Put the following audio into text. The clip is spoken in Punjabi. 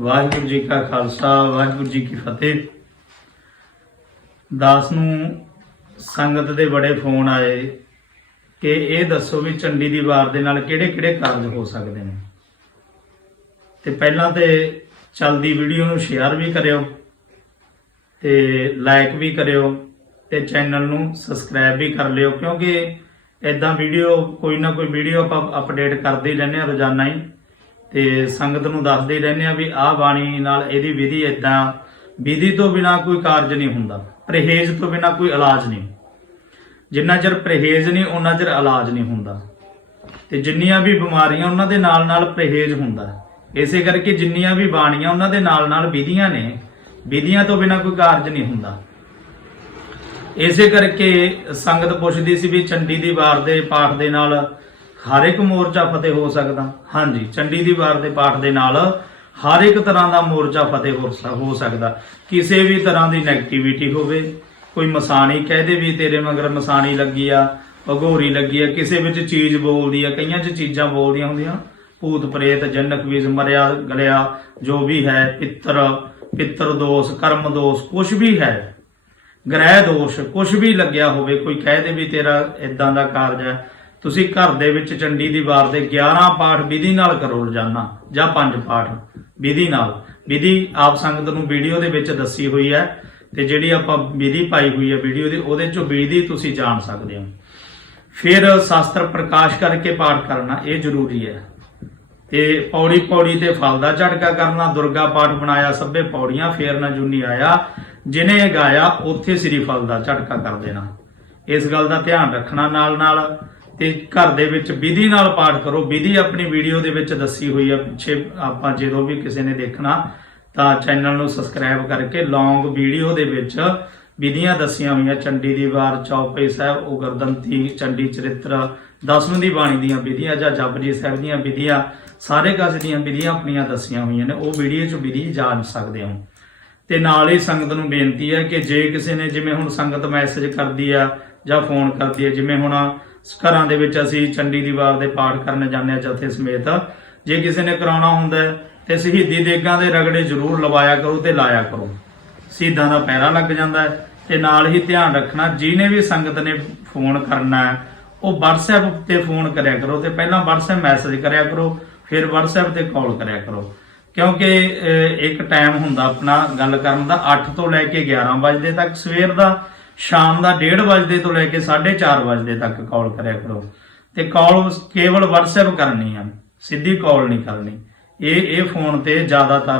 ਵਾਹਿਗੁਰੂ ਜੀ ਕਾ ਖਾਲਸਾ, ਵਾਹਿਗੁਰੂ ਜੀ ਕੀ ਫਤਿਹ। ਦਾਸ ਨੂੰ ਸੰਗਤ ਦੇ ਬੜੇ ਫੋਨ ਆਏ ਕਿ ਇਹ ਦੱਸੋ ਵੀ ਚੰਡੀ ਦੀ ਵਾਰ ਦੇ ਨਾਲ ਕਿਹੜੇ-ਕਿਹੜੇ ਕਾਰਜ ਹੋ ਸਕਦੇ ਨੇ। ਤੇ ਪਹਿਲਾਂ ਤੇ ਚੱਲਦੀ ਵੀਡੀਓ ਨੂੰ ਸ਼ੇਅਰ ਵੀ ਕਰਿਓ ਤੇ ਲਾਈਕ ਵੀ ਕਰਿਓ ਤੇ ਚੈਨਲ ਨੂੰ ਸਬਸਕ੍ਰਾਈਬ ਵੀ ਕਰ ਲਿਓ, ਕਿਉਂਕਿ ਇਦਾਂ ਵੀਡੀਓ ਕੋਈ ਨਾ ਕੋਈ ਵੀਡੀਓ ਆਪਾਂ ਅਪਡੇਟ ਕਰਦੇ ਹੀ ਰਹਿੰਦੇ ਆ ਰੋਜ਼ਾਨਾ ਹੀ। ਤੇ ਸੰਗਤ ਨੂੰ ਦੱਸਦੇ ਰਹਿੰਦੇ ਆ ਵੀ ਆਹ ਬਾਣੀ ਨਾਲ ਇਹਦੀ ਵਿਧੀ ਇਦਾਂ ਵਿਧੀ ਤੋਂ ਬਿਨਾ ਕੋਈ ਕਾਰਜ ਨਹੀਂ ਹੁੰਦਾ, ਪਰਹੇਜ਼ ਤੋਂ ਬਿਨਾ ਕੋਈ ਇਲਾਜ ਨਹੀਂ। ਜਿੰਨਾ ਚਿਰ ਪਰਹੇਜ਼ ਨਹੀਂ ਉਹਨਾਂ ਚਿਰ ਇਲਾਜ ਨਹੀਂ ਹੁੰਦਾ। ਤੇ ਜਿੰਨੀਆਂ ਵੀ ਬਿਮਾਰੀਆਂ ਉਹਨਾਂ ਦੇ ਨਾਲ ਨਾਲ ਪਰਹੇਜ਼ ਹੁੰਦਾ। ਇਸੇ ਕਰਕੇ ਜਿੰਨੀਆਂ ਵੀ ਬਾਣੀਆਂ ਉਹਨਾਂ ਦੇ ਨਾਲ ਨਾਲ ਵਿਧੀਆਂ ਨੇ, ਵਿਧੀਆਂ ਤੋਂ ਬਿਨਾ ਕੋਈ ਕਾਰਜ ਨਹੀਂ ਹੁੰਦਾ। ਇਸੇ ਕਰਕੇ ਸੰਗਤ ਪੁੱਛਦੀ ਸੀ ਵੀ ਚੰਡੀ ਦੀ ਵਾਰ ਦੇ ਪਾਠ ਦੇ ਨਾਲ ਹਰ ਇੱਕ ਮੋਰਚਾ ਫਤਿਹ ਹੋ ਸਕਦਾ। ਹਾਂਜੀ, ਚੰਡੀ ਦੀ ਵਾਰ ਦੇ ਪਾਠ ਦੇ ਨਾਲ ਹਰ ਇੱਕ ਤਰ੍ਹਾਂ ਦਾ ਮੋਰਚਾ ਫਤਿਹ ਹੋ ਸਕਦਾ। ਕਿਸੇ ਵੀ ਤਰ੍ਹਾਂ ਦੀ ਨੈਗੇਟਿਵਿਟੀ ਹੋਵੇ, ਕੋਈ ਮਸਾਣੀ ਕਹਿ ਦੇ ਵੀ ਤੇਰੇ ਮਗਰ ਮਸਾਣੀ ਲੱਗੀ ਆ ਭਗੋਰੀ ਲੱਗੀ ਆ, ਕਿਸੇ ਵਿੱਚ ਚੀਜ਼ ਬੋਲਦੀ ਆ, ਕਈਆਂ 'ਚ ਚੀਜ਼ਾਂ ਬੋਲਦੀਆਂ ਹੁੰਦੀਆਂ। ਭੂਤ, ਪ੍ਰੇਤ, ਜਨਕ ਵੀਜ ਮਰਿਆ, ਗਲਿਆ, ਜੋ ਵੀ ਹੈ, ਪਿੱਤਰ ਪਿੱਤਰ ਦੋਸ਼, ਕਰਮ ਦੋਸ਼ ਕੁਝ ਵੀ ਹੈ। ਗ੍ਰਹਿ ਦੋਸ਼ ਕੁਝ ਵੀ ਲੱਗਿਆ ਹੋਵੇ, ਕੋਈ ਕਹਿ ਦੇ ਵੀ ਤੇਰਾ ਇਦਾਂ ਦਾ ਕਾਰਜ ਹੈ। ਤੁਸੀਂ ਘਰ ਦੇ ਵਿੱਚ ਚੰਡੀ ਦੀ ਵਾਰ ਦੇ 11 ਪਾਠ ਵਿਧੀ ਨਾਲ ਕਰੋ ਰੋਜ਼ਾਨਾ, ਜਾਂ ਪੰਜ ਪਾਠ ਵਿਧੀ ਨਾਲ। ਵਿਧੀ ਆਪ ਸੰਗਤ ਨੂੰ ਵੀਡੀਓ ਦੇ ਵਿੱਚ ਦੱਸੀ ਹੋਈ ਹੈ ਤੇ ਜਿਹੜੀ ਆਪਾਂ ਵਿਧੀ ਪਾਈ ਹੋਈ ਹੈ ਵੀਡੀਓ ਦੀ, ਉਹਦੇ ਚੋਂ ਵਿਧੀ ਤੁਸੀਂ ਜਾਣ ਸਕਦੇ ਹੋ। ਫਿਰ ਸ਼ਾਸਤਰ ਪ੍ਰਕਾਸ਼ ਕਰਕੇ ਪਾਠ ਕਰਨਾ, ਇਹ ਜ਼ਰੂਰੀ ਹੈ। ਤੇ ਪੌੜੀ ਪੌੜੀ ਤੇ ਫਲ ਦਾ ਝਟਕਾ ਕਰਨਾ, ਦੁਰਗਾ ਪਾਠ ਬਣਾਇਆ, ਸਭੇ ਪੌੜੀਆਂ ਫੇਰ ਨਾ ਜੁਨੀ ਆਇਆ, ਜਿਨੇ ਗਾਇਆ, ਉੱਥੇ ਸ੍ਰੀ ਫਲ ਦਾ ਝਟਕਾ ਕਰ ਦੇਣਾ। ਇਸ ਗੱਲ ਦਾ ਧਿਆਨ ਰੱਖਣਾ ਨਾਲ ਨਾਲ ਤੇ ਘਰ ਦੇ ਵਿੱਚ ਵਿਧੀ ਨਾਲ ਪਾਠ ਕਰੋ। ਵਿਧੀ ਆਪਣੀ ਵੀਡੀਓ ਦੇ ਵਿੱਚ ਦੱਸੀ ਹੋਈ ਆ। ਪਿੱਛੇ ਆਪਾਂ ਜਦੋਂ ਵੀ ਕਿਸੇ ਨੇ ਦੇਖਣਾ, ਤਾਂ ਚੈਨਲ ਨੂੰ ਸਬਸਕ੍ਰਾਈਬ ਕਰਕੇ ਲੌਂਗ ਵੀਡੀਓ ਦੇ ਵਿੱਚ ਵਿਧੀਆਂ ਦੱਸੀਆਂ ਹੋਈਆਂ। ਚੰਡੀ ਦੀ ਵਾਰ, ਚੌਪਈ ਸਾਹਿਬ, ਉਗਰਦੰਤੀ, ਚੰਡੀ ਚਰਿੱਤਰ, ਦਸਵੇਂ ਦੀ ਬਾਣੀ ਦੀਆਂ ਵਿਧੀਆਂ ਜਾਂ ਜਪਜੀ ਸਾਹਿਬ ਦੀਆਂ ਵਿਧੀਆਂ, ਸਾਰੇ ਕਾਸੇ ਦੀਆਂ ਵਿਧੀਆਂ ਆਪਣੀਆਂ ਦੱਸੀਆਂ ਹੋਈਆਂ ਨੇ। ਉਹ ਵੀਡੀਓ 'ਚ ਵਿਧੀ ਜਾਣ ਸਕਦੇ ਹੋ। ਤੇ ਨਾਲ ਹੀ ਸੰਗਤ ਨੂੰ ਬੇਨਤੀ ਹੈ ਕਿ ਜੇ ਕਿਸੇ ਨੇ ਜਿਵੇਂ ਹੁਣ ਸੰਗਤ ਮੈਸੇਜ ਕਰਦੀ ਆ ਜਾਂ ਫੋਨ ਕਰਦੀ ਹੈ ਜਿਵੇਂ ਹੁਣ ਘਰਾਂ ਦੇ ਵਿੱਚ ਅਸੀਂ ਚੰਡੀ ਦੀ ਵਾਰ ਦੇ ਪਾਠ ਕਰਨ ਜਾਂਦੇ ਆ ਜਥੇ ਸਮੇਤ। ਜੇ ਕਿਸੇ ਨੇ ਕਰਾਉਣਾ ਹੁੰਦਾ ਤੇ ਸ਼ਹੀਦੀ ਦੇਗਾਂ ਦੇ ਰਗੜੇ ਜ਼ਰੂਰ ਲਵਾਇਆ ਕਰੋ ਤੇ ਲਾਇਆ ਕਰੋ। ਸ਼ਹੀਦਾਂ ਦਾ ਪੈਰਾ ਲੱਗ ਜਾਂਦਾ ਹੈ ਤੇ ਨਾਲ ਹੀ ਧਿਆਨ ਰੱਖਣਾ ਜਿਹਨੇ ਵੀ ਸੰਗਤ ਨੇ ਫੋਨ ਕਰਨਾ ਉਹ WhatsApp ਤੇ ਫੋਨ ਕਰਿਆ ਕਰੋ ਤੇ ਪਹਿਲਾਂ WhatsApp ਮੈਸੇਜ ਕਰਿਆ ਕਰੋ ਫਿਰ WhatsApp ਤੇ ਕਾਲ ਕਰਿਆ ਕਰੋ। ਕਿਉਂਕਿ ਅਹ, ਇੱਕ ਟਾਈਮ ਹੁੰਦਾ ਆਪਣਾ ਗੱਲ ਕਰਨ ਦਾ 8 ਤੋਂ ਲੈ ਕੇ 11 ਵਜੇ ਤੱਕ ਸਵੇਰ ਦਾ ਸ਼ਾਮ ਦਾ 1:30 ਵਜੇ ਤੋਂ ਲੈ ਕੇ 4:30 ਵਜੇ ਤੱਕ ਕਾਲ ਕਰਿਆ ਕਰੋ। ਤੇ ਕਾਲ ਕੇਵਲ WhatsApp ਕਰਨੀ ਆ। ਸਿੱਧੀ ਕਾਲ ਨਹੀਂ ਕਰਨੀ। ਇਹ ਇਹ ਫੋਨ ਤੇ ਜ਼ਿਆਦਾਤਰ